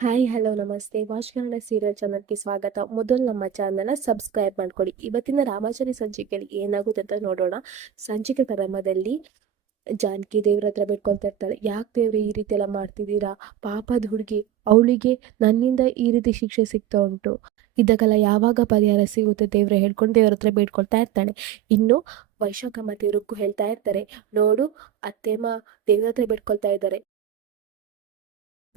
Hi hello ನಮಸ್ತೆ watch Kannada serial ಚಾನಲ್ಗೆ ಸ್ವಾಗತ. ಮೊದಲು ನಮ್ಮ ಚಾನಲ್ನ ಸಬ್ಸ್ಕ್ರೈಬ್ ಮಾಡ್ಕೊಳ್ಳಿ. ಇವತ್ತಿನ ರಾಮಾಚಾರಿ ಸಂಚಿಕೆಯಲ್ಲಿ ಏನಾಗುತ್ತೆ ಅಂತ ನೋಡೋಣ. ಸಂಚಿಕೆ ಕ್ರಮದಲ್ಲಿ ಜಾನಕಿ ದೇವ್ರ ಹತ್ರ ಬಿಟ್ಕೊಳ್ತಾ ಇರ್ತಾಳೆ. ಯಾಕೆ ದೇವ್ರೆ ಈ ರೀತಿ ಎಲ್ಲ ಮಾಡ್ತಿದ್ದೀರಾ, ಪಾಪದ ಹುಡುಗಿ, ಅವಳಿಗೆ ನನ್ನಿಂದ ಈ ರೀತಿ ಶಿಕ್ಷೆ ಸಿಗ್ತಾ ಉಂಟು, ಇದಕ್ಕೆಲ್ಲ ಯಾವಾಗ ಪರಿಹಾರ ಸಿಗುತ್ತೆ ದೇವ್ರೆ ಹೇಳ್ಕೊಂಡು ದೇವ್ರ ಹತ್ರ ಬೇಡ್ಕೊಳ್ತಾ ಇರ್ತಾಳೆ. ಇನ್ನು ವೈಶಾಖ ಮತ್ತೆ ರುಕ್ಕು ಹೇಳ್ತಾ ಇರ್ತಾರೆ, ನೋಡು ಅತ್ತೆಮ್ಮ ದೇವ್ರ ಹತ್ರ ಬಿಟ್ಕೊಳ್ತಾ ಇದ್ದಾರೆ,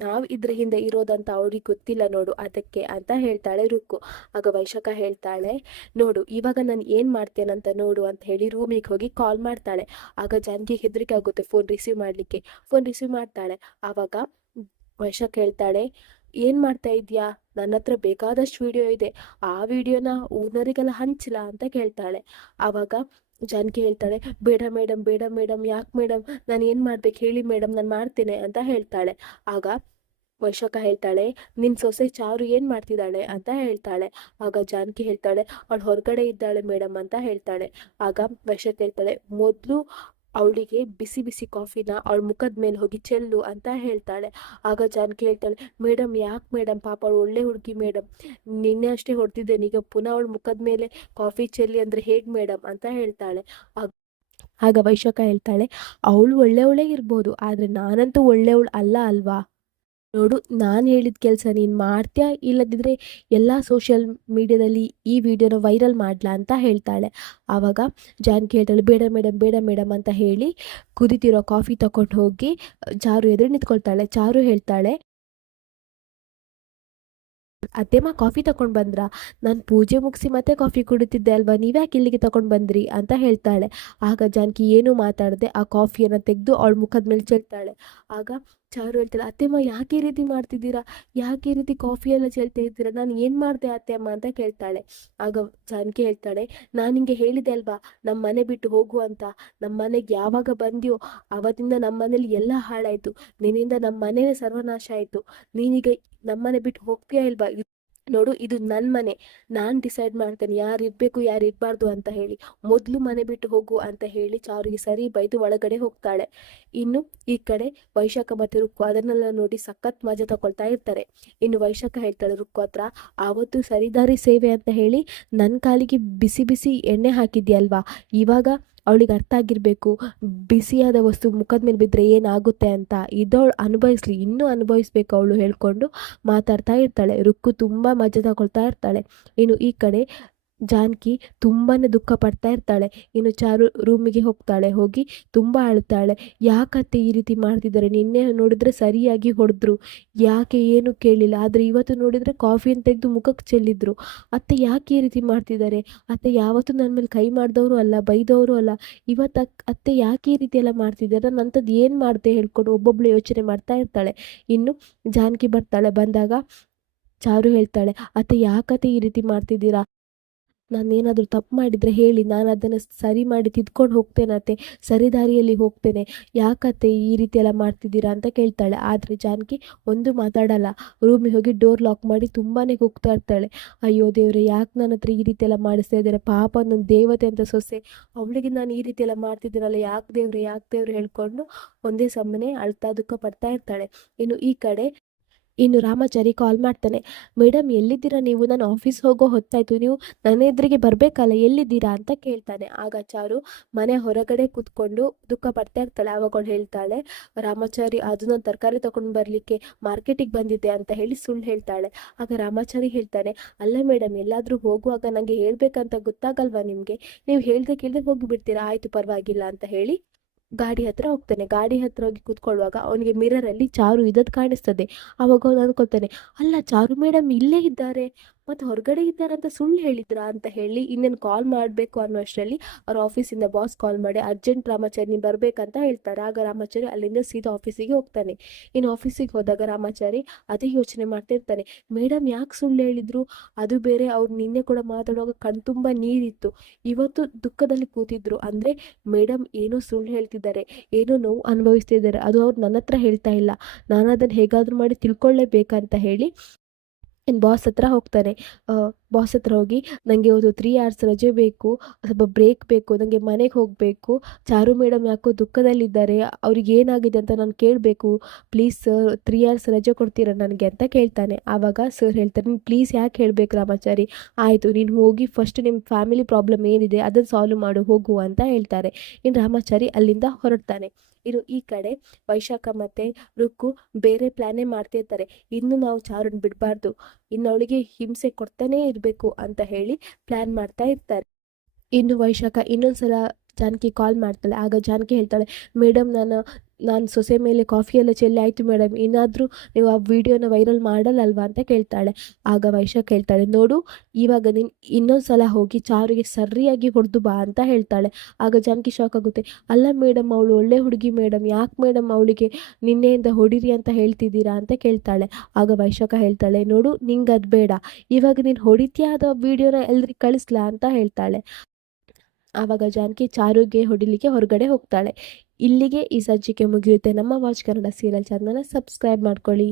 ನಾವ್ ಇದ್ರ ಹಿಂದೆ ಇರೋದಂತ ಅವ್ರಿಗೆ ಗೊತ್ತಿಲ್ಲ ನೋಡು ಅದಕ್ಕೆ ಅಂತ ಹೇಳ್ತಾಳೆ ರುಕ್ಕು. ಆಗ ವೈಶಾಖ ಹೇಳ್ತಾಳೆ, ನೋಡು ಇವಾಗ ನಾನು ಏನ್ ಮಾಡ್ತೇನಂತ ನೋಡು ಅಂತ ಹೇಳಿ ರೂಮಿಗೆ ಹೋಗಿ ಕಾಲ್ ಮಾಡ್ತಾಳೆ. ಆಗ ಜಾನ್ಕಿ ಹೆದರಿಕೆ ಆಗುತ್ತೆ ಫೋನ್ ರಿಸೀವ್ ಮಾಡ್ತಾಳೆ. ಆವಾಗ ವೈಶಾಖ ಹೇಳ್ತಾಳೆ, ಏನ್ ಮಾಡ್ತಾ ಇದ್ಯಾ, ನನ್ನ ಹತ್ರ ಬೇಕಾದಷ್ಟು ವಿಡಿಯೋ ಇದೆ, ಆ ವಿಡಿಯೋನ ಊನರಿಗೆಲ್ಲ ಹಂಚಲ ಅಂತ ಕೇಳ್ತಾಳೆ. ಆವಾಗ ಜಾನಕಿ ಹೇಳ್ತಾಳೆ, ಬೇಡ ಮೇಡಮ್ ಬೇಡ ಮೇಡಮ್, ಯಾಕೆ ಮೇಡಮ್, ನಾನು ಏನು ಮಾಡ್ಬೇಕು ಹೇಳಿ ಮೇಡಮ್, ನಾನು ಮಾಡ್ತೇನೆ ಅಂತ ಹೇಳ್ತಾಳೆ. ಆಗ ವೈಶಾಖ ಹೇಳ್ತಾಳೆ, ನಿನ್ನ ಸೊಸೆ ಚಾರು ಏನು ಮಾಡ್ತಿದ್ದಾಳೆ ಅಂತ ಹೇಳ್ತಾಳೆ. ಆಗ ಜಾನಕಿ ಹೇಳ್ತಾಳೆ, ಅವಳು ಹೊರಗಡೆ ಇದ್ದಾಳೆ ಮೇಡಮ್ ಅಂತ ಹೇಳ್ತಾಳೆ. ಆಗ ವೈಶಾಖ ಹೇಳ್ತಾಳೆ, ಮೊದಲು ಅವಳಿಗೆ ಬಿಸಿ ಬಿಸಿ ಕಾಫಿನ ಅವಳ ಮುಖದ ಮೇಲೆ ಹೋಗಿ ಚೆಲ್ಲು ಅಂತ ಹೇಳ್ತಾಳೆ. ಆಗ ಜಾನಕಿ ಹೇಳ್ತಾಳೆ, ಮೇಡಮ್ ಯಾಕೆ ಮೇಡಮ್, ಪಾಪ ಅವಳು ಒಳ್ಳೆ ಹುಡುಗಿ ಮೇಡಮ್, ನಿನ್ನೆ ಅಷ್ಟೇ ಹೊಡೆದಿದ್ದೇನೆ, ಈಗ ಪುನಃ ಅವಳ ಮುಖದ ಮೇಲೆ ಕಾಫಿ ಚೆಲ್ಲಿ ಅಂದರೆ ಹೇಗೆ ಮೇಡಮ್ ಅಂತ ಹೇಳ್ತಾಳೆ. ಆಗ ವೈಶಾಖ ಹೇಳ್ತಾಳೆ, ಅವಳು ಒಳ್ಳೆಯವಳೇ ಇರ್ಬೋದು, ಆದರೆ ನಾನಂತೂ ಒಳ್ಳೆಯವಳು ಅಲ್ಲ ಅಲ್ವಾ, ನೋಡು ನಾನು ಹೇಳಿದ ಕೆಲಸ ನೀನು ಮಾಡ್ತೀಯಾ, ಇಲ್ಲದಿದ್ದರೆ ಎಲ್ಲ ಸೋಷಿಯಲ್ ಮೀಡಿಯಾದಲ್ಲಿ ಈ ವಿಡಿಯೋನ ವೈರಲ್ ಮಾಡಲಾ ಅಂತ ಹೇಳ್ತಾಳೆ. ಆವಾಗ ಜಾನಕಿ ಹೇಳ್ತಾಳೆ, ಬೇಡ ಮೇಡಮ್ ಬೇಡ ಮೇಡಮ್ ಅಂತ ಹೇಳಿ ಕುದಿತಿರೋ ಕಾಫಿ ತಗೊಂಡು ಹೋಗಿ ಚಾರು ಎದುರು ನಿಂತ್ಕೊಳ್ತಾಳೆ. ಚಾರು ಹೇಳ್ತಾಳೆ, ಅತ್ತೆಮ್ಮ ಕಾಫಿ ತಗೊಂಡು ಬಂದ್ರಾ, ನಾನು ಪೂಜೆ ಮುಗಿಸಿ ಮತ್ತೆ ಕಾಫಿ ಕುಡಿತಿದ್ದೆ ಅಲ್ವಾ, ನೀವ್ಯಾಕೆ ಇಲ್ಲಿಗೆ ತಗೊಂಡು ಬಂದ್ರಿ ಅಂತ ಹೇಳ್ತಾಳೆ. ಆಗ ಜಾನಕಿ ಏನೂ ಮಾತಾಡದೆ ಆ ಕಾಫಿಯನ್ನು ತೆಗೆದು ಅವಳ ಮುಖದ ಮೇಲೆ ಚೆಲ್ತಾಳೆ. ಆಗ ಚಾರು ಹೇಳ್ತಾಳೆ, ಅತ್ತೆಮ್ಮ ಯಾಕೆ ಈ ರೀತಿ ಮಾಡ್ತಿದ್ದೀರಾ, ಯಾಕೆ ಈ ರೀತಿ ಕಾಫಿ ಎಲ್ಲ ಚೆಲ್ತಾ ಇದ್ದೀರಾ, ನಾನು ಏನು ಮಾಡಿದೆ ಅತ್ತೆಮ್ಮ ಅಂತ ಕೇಳ್ತಾಳೆ. ಆಗ ಜಾನಕಿ ಹೇಳ್ತಾಳೆ, ನಾನು ನಿಂಗೆ ಹೇಳಿದೆ ಅಲ್ವಾ ನಮ್ಮ ಮನೆ ಬಿಟ್ಟು ಹೋಗು ಅಂತ, ನಮ್ಮ ಮನೆಗೆ ಯಾವಾಗ ಬಂದ್ಯೋ ಅವತ್ತಿಂದ ನಮ್ಮ ಮನೇಲಿ ಎಲ್ಲ ಹಾಳಾಯಿತು, ನಿನ್ನಿಂದ ನಮ್ಮ ಮನೆಯೇ ಸರ್ವನಾಶ ಆಯಿತು, ನೀನೀಗ ನಮ್ಮನೆ ಬಿಟ್ಟು ಹೋಗ್ತೀಯಾ ಇಲ್ವಾ, ನೋಡು ಇದು ನನ್ನ ಮನೆ, ನಾನು ಡಿಸೈಡ್ ಮಾಡ್ತೇನೆ ಯಾರು ಇರಬೇಕು ಯಾರು ಇರಬಾರ್ದು ಅಂತ ಹೇಳಿ, ಮೊದಲು ಮನೆ ಬಿಟ್ಟು ಹೋಗು ಅಂತ ಹೇಳಿ ಚಾರುಗೆ ಸರಿ ಬೈದು ಒಳಗಡೆ ಹೋಗ್ತಾಳೆ. ಇನ್ನು ಈ ಕಡೆ ವೈಶಾಖ ಮತ್ತೆ ರುಕ್ಕು ಅದನ್ನೆಲ್ಲ ನೋಡಿ ಸಖತ್ ಮಜಾ ತಗೊಳ್ತಾ ಇರ್ತಾರೆ. ಇನ್ನು ವೈಶಾಖ ಹೇಳ್ತಾಳೆ ರುಕ್ಕು ಹತ್ರ, ಆವತ್ತು ಸರಿದಾರಿ ಸೇವೆ ಅಂತ ಹೇಳಿ ನನ್ನ ಕಾಲಿಗೆ ಬಿಸಿ ಬಿಸಿ ಎಣ್ಣೆ ಹಾಕಿದ್ಯಲ್ವಾ, ಇವಾಗ ಅವಳಿಗೆ ಅರ್ಥ ಆಗಿರಬೇಕು ಬಿಸಿಯಾದ ವಸ್ತು ಮುಖದ ಮೇಲೆ ಬಿದ್ದರೆ ಏನಾಗುತ್ತೆ ಅಂತ, ಇದವಳು ಅನುಭವಿಸ್ಲಿ, ಇನ್ನೂ ಅನುಭವಿಸ್ಬೇಕು ಅವಳು ಹೇಳ್ಕೊಂಡು ಮಾತಾಡ್ತಾ ಇರ್ತಾಳೆ. ರುಕ್ಕು ತುಂಬ ಮಜಾ ತಗೊಳ್ತಾ ಇರ್ತಾಳೆ. ಇನ್ನು ಈ ಕಡೆ ಜಾನಕಿ ತುಂಬಾ ದುಃಖ ಪಡ್ತಾ ಇರ್ತಾಳೆ. ಇನ್ನು ಚಾರು ರೂಮಿಗೆ ಹೋಗ್ತಾಳೆ. ಹೋಗಿ ತುಂಬ ಅಳ್ತಾಳೆ. ಯಾಕತ್ತೆ ಈ ರೀತಿ ಮಾಡ್ತಿದ್ದಾರೆ, ನಿನ್ನೆ ನೋಡಿದ್ರೆ ಸರಿಯಾಗಿ ಹೊಡೆದ್ರು, ಯಾಕೆ ಏನು ಕೇಳಿಲ್ಲ, ಆದರೆ ಇವತ್ತು ನೋಡಿದರೆ ಕಾಫಿಯನ್ನು ತೆಗೆದು ಮುಖಕ್ಕೆ ಚೆಲ್ಲಿದ್ರು, ಅತ್ತೆ ಯಾಕೆ ಈ ರೀತಿ ಮಾಡ್ತಿದ್ದಾರೆ, ಅತ್ತೆ ಯಾವತ್ತೂ ನನ್ನ ಮೇಲೆ ಕೈ ಮಾಡಿದವರು ಅಲ್ಲ, ಬೈದವರು ಅಲ್ಲ, ಇವತ್ತು ಅತ್ತೆ ಯಾಕೆ ಈ ರೀತಿ ಎಲ್ಲ ಮಾಡ್ತಿದ್ದಾರೆ, ನಾನು ಅಂಥದ್ದು ಏನು ಮಾಡಿದೆ ಹೇಳ್ಕೊಂಡು ಒಬ್ಬೊಬ್ಬಳು ಯೋಚನೆ ಮಾಡ್ತಾ ಇರ್ತಾಳೆ. ಇನ್ನು ಜಾನಕಿ ಬರ್ತಾಳೆ. ಬಂದಾಗ ಚಾರು ಹೇಳ್ತಾಳೆ, ಅತ್ತೆ ಯಾಕತ್ತೆ ಈ ರೀತಿ ಮಾಡ್ತಿದ್ದೀರಾ, ನಾನೇನಾದರೂ ತಪ್ಪು ಮಾಡಿದರೆ ಹೇಳಿ, ನಾನು ಅದನ್ನು ಸರಿ ಮಾಡಿ ತಿದ್ಕೊಂಡು ಹೋಗ್ತೇನೆ ಅತ್ತೆ, ಸರಿ ದಾರಿಯಲ್ಲಿ ಹೋಗ್ತೇನೆ, ಯಾಕತ್ತೆ ಈ ರೀತಿ ಎಲ್ಲ ಮಾಡ್ತಿದ್ದೀರಾ ಅಂತ ಕೇಳ್ತಾಳೆ. ಆದರೆ ಜಾನಕಿ ಒಂದು ಮಾತಾಡಲ್ಲ. ರೂಮಿಗೆ ಹೋಗಿ ಡೋರ್ ಲಾಕ್ ಮಾಡಿ ತುಂಬಾ ಕೂಗ್ತಾ ಇರ್ತಾಳೆ, ಅಯ್ಯೋ ದೇವ್ರೆ ಯಾಕೆ ನನ್ನ ಹತ್ರ ಈ ರೀತಿ ಎಲ್ಲ ಮಾಡಿಸ್ತಾ ಇದ್ದಾರೆ, ಪಾಪ ನನ್ನ ದೇವತೆ ಅಂತ ಸೊಸೆ, ಅವಳಿಗೆ ನಾನು ಈ ರೀತಿ ಎಲ್ಲ ಮಾಡ್ತಿದ್ದೀನಲ್ಲ, ಯಾಕೆ ದೇವ್ರೆ ಹೇಳ್ಕೊಂಡು ಒಂದೇ ಸಮನೆ ಅಳ್ತಾ ದುಃಖ ಪಡ್ತಾ ಇರ್ತಾಳೆ. ಇನ್ನು ಈ ಕಡೆ ರಾಮಾಚಾರಿ ಕಾಲ್ ಮಾಡ್ತಾನೆ, ಮೇಡಮ್ ಎಲ್ಲಿದ್ದೀರಾ ನೀವು, ನಾನು ಆಫೀಸ್ ಹೋಗೋ ಹೊತ್ತಾಯಿತು, ನೀವು ನನ್ನ ಎದುರಿಗೆ ಬರಬೇಕಲ್ಲ, ಎಲ್ಲಿದ್ದೀರಾ ಅಂತ ಕೇಳ್ತಾನೆ. ಆಗ ಚಾರು ಮನೆ ಹೊರಗಡೆ ಕೂತ್ಕೊಂಡು ದುಃಖ ಪಡ್ತಾ ಇರ್ತಾಳೆ. ಆವಾಗ ಅವಳು ಹೇಳ್ತಾಳೆ, ರಾಮಾಚಾರಿ ಅದು ನಾನು ತರಕಾರಿ ತಗೊಂಡು ಬರಲಿಕ್ಕೆ ಮಾರ್ಕೆಟಿಗೆ ಬಂದಿದ್ದೆ ಅಂತ ಹೇಳಿ ಸುಳ್ಳು ಹೇಳ್ತಾಳೆ. ಆಗ ರಾಮಾಚಾರಿ ಹೇಳ್ತಾನೆ, ಅಲ್ಲ ಮೇಡಮ್ ಎಲ್ಲಾದರೂ ಹೋಗುವಾಗ ನನಗೆ ಹೇಳ್ಬೇಕಂತ ಗೊತ್ತಾಗಲ್ವಾ ನಿಮಗೆ, ನೀವು ಹೇಳ್ದೆ ಕೇಳ್ದೆ ಹೋಗಿಬಿಡ್ತೀರಾ, ಆಯಿತು ಪರವಾಗಿಲ್ಲ ಅಂತ ಹೇಳಿ ಗಾಡಿ ಹತ್ರ ಹೋಗ್ತಾನೆ. ಗಾಡಿ ಹತ್ರ ಹೋಗಿ ಕೂತ್ಕೊಳ್ಳುವಾಗ ಅವನಿಗೆ ಮಿರರಲ್ಲಿ ಚಾರು ಇದ್ದದ್ದು ಕಾಣಿಸ್ತದೆ. ಆವಾಗ ಅವನು ಅಂದ್ಕೊಳ್ತಾನೆ, ಅಲ್ಲ ಚಾರು ಮೇಡಮ್ ಇಲ್ಲೇ ಇದ್ದಾರೆ, ಮತ್ತು ಹೊರಗಡೆ ಇದ್ದಾರೆ ಅಂತ ಸುಳ್ಳು ಹೇಳಿದ್ರಾ ಅಂತ ಹೇಳಿ ಇನ್ನೇನು ಕಾಲ್ ಮಾಡಬೇಕು ಅನ್ನೋ ಅಷ್ಟರಲ್ಲಿ ಅವ್ರ ಆಫೀಸಿಂದ ಬಾಸ್ ಕಾಲ್ ಮಾಡಿ ಅರ್ಜೆಂಟ್ ರಾಮಾಚಾರಿ ನೀವು ಬರಬೇಕಂತ ಹೇಳ್ತಾರೆ. ಆಗ ರಾಮಾಚಾರಿ ಅಲ್ಲಿಂದ ಸೀದಾ ಆಫೀಸಿಗೆ ಹೋಗ್ತಾನೆ. ಇನ್ನು ಆಫೀಸಿಗೆ ಹೋದಾಗ ರಾಮಾಚಾರಿ ಅದೇ ಯೋಚನೆ ಮಾಡ್ತಿರ್ತಾನೆ, ಮೇಡಮ್ ಯಾಕೆ ಸುಳ್ಳು ಹೇಳಿದ್ರು, ಅದು ಬೇರೆ ಅವ್ರು ನಿನ್ನೆ ಕೂಡ ಮಾತಾಡುವಾಗ ಕಣ್ತುಂಬ ನೀರಿತ್ತು, ಇವತ್ತು ದುಃಖದಲ್ಲಿ ಕೂತಿದ್ರು, ಅಂದರೆ ಮೇಡಮ್ ಏನೋ ಸುಳ್ಳು ಹೇಳ್ತಿದ್ದಾರೆ, ಏನೋ ನೋವು ಅನುಭವಿಸ್ತಿದ್ದಾರೆ, ಅದು ಅವ್ರು ನನ್ನ ಹತ್ರ ಹೇಳ್ತಾ ಇಲ್ಲ, ನಾನು ಅದನ್ನು ಹೇಗಾದರೂ ಮಾಡಿ ತಿಳ್ಕೊಳ್ಳೇಬೇಕಂತ ಹೇಳಿ ಬಾಸ್ ಹತ್ರ ಹೋಗ್ತಾನೆ. ಬಾಸ್ ಹತ್ರ ಹೋಗಿ ನನಗೆ ಒಂದು 3 ಅವರ್ಸ್ ರಜೆ ಬೇಕು, ಸ್ವಲ್ಪ ಬ್ರೇಕ್ ಬೇಕು, ನನಗೆ ಮನೆಗೆ ಹೋಗಬೇಕು, ಚಾರು ಮೇಡಮ್ ಯಾಕೋ ದುಃಖದಲ್ಲಿದ್ದಾರೆ, ಅವ್ರಿಗೆ ಏನಾಗಿದೆ ಅಂತ ನಾನು ಕೇಳಬೇಕು, ಪ್ಲೀಸ್ ಸರ್ 3 ಅವರ್ಸ್ ರಜೆ ಕೊಡ್ತೀರಾ ನನಗೆ ಅಂತ ಕೇಳ್ತಾನೆ. ಆವಾಗ ಸರ್ ಹೇಳ್ತಾರೆ, ನೀನು ಪ್ಲೀಸ್ ಯಾಕೆ ಹೇಳಬೇಕು ರಾಮಾಚಾರಿ, ಆಯಿತು ನೀನು ಹೋಗಿ ಫಸ್ಟ್ ನಿಮ್ಮ ಫ್ಯಾಮಿಲಿ ಪ್ರಾಬ್ಲಮ್ ಏನಿದೆ ಅದನ್ನು ಸಾಲ್ವ್ ಮಾಡು ಹೋಗು ಅಂತ ಹೇಳ್ತಾರೆ. ಇನ್ನು ರಾಮಾಚಾರಿ ಅಲ್ಲಿಂದ ಹೊರಡ್ತಾನೆ. ಇನ್ನು ಈ ಕಡೆ ವೈಶಾಖ ಮತ್ತು ರುಕ್ಕು ಬೇರೆ ಪ್ಲ್ಯಾನೇ ಮಾಡ್ತಿರ್ತಾರೆ. ಇನ್ನು ನಾವು ಚಾರುನ್ ಬಿಡಬಾರ್ದು, ಇನ್ನು ಅವಳಿಗೆ ಹಿಂಸೆ ಕೊಡ್ತಾನೇ ಇರಬೇಕು ಅಂತ ಹೇಳಿ ಪ್ಲ್ಯಾನ್ ಮಾಡ್ತಾ ಇರ್ತಾರೆ. ಇನ್ನು ವೈಶಾಖ ಇನ್ನೊಂದು ಸಲ ಜಾನಕಿ ಕಾಲ್ ಮಾಡ್ತಾಳೆ. ಆಗ ಜಾನಕಿ ಹೇಳ್ತಾಳೆ, ಮೇಡಮ್ ನಾನು ಸೊಸೆ ಮೇಲೆ ಕಾಫಿ ಎಲ್ಲ ಚೆಲ್ಲಿ ಆಯಿತು ಮೇಡಮ್, ಇನ್ನಾದರೂ ನೀವು ಆ ವಿಡಿಯೋನ ವೈರಲ್ ಮಾಡಲ್ಲಲ್ವಾ ಅಂತ ಕೇಳ್ತಾಳೆ. ಆಗ ವೈಶಾಖ ಹೇಳ್ತಾಳೆ, ನೋಡು ಇವಾಗ ನೀನು ಇನ್ನೊಂದು ಸಲ ಹೋಗಿ ಚಾರುಗೆ ಸರಿಯಾಗಿ ಹೊಡೆದು ಬಾ ಅಂತ ಹೇಳ್ತಾಳೆ. ಆಗ ಜಾನಕಿ ಶಾಕ್ ಆಗುತ್ತೆ. ಅಲ್ಲ ಮೇಡಮ್, ಅವಳು ಒಳ್ಳೆ ಹುಡುಗಿ ಮೇಡಮ್, ಯಾಕೆ ಮೇಡಮ್ ಅವಳಿಗೆ ನಿನ್ನೆಯಿಂದ ಹೊಡಿರಿ ಅಂತ ಹೇಳ್ತಿದ್ದೀರಾ ಅಂತ ಕೇಳ್ತಾಳೆ. ಆಗ ವೈಶಾಖ ಹೇಳ್ತಾಳೆ, ನೋಡು ನಿಂಗೆ ಅದು ಬೇಡ, ಇವಾಗ ನೀನು ಹೊಡಿತೀಯ ಅದು ವಿಡಿಯೋನ ಎಲ್ರಿಗೆ ಕಳಿಸ್ಲಾ ಅಂತ ಹೇಳ್ತಾಳೆ. ಆವಾಗ ಜಾನಕಿ ಚಾರುಗೆ ಹೊಡಿಲಿಕ್ಕೆ ಹೊರಗಡೆ ಹೋಗ್ತಾಳೆ. ಇಲ್ಲಿಗೆ ಈ ಸಂಚಿಕೆ ಮುಗಿಯುತ್ತೆ. ನಮ್ಮ ವಾಚ್ ಕನ್ನಡ ಸೀರಿಯಲ್ ಚಾನಲ್ನ ಸಬ್ಸ್ಕ್ರೈಬ್ ಮಾಡ್ಕೊಳ್ಳಿ.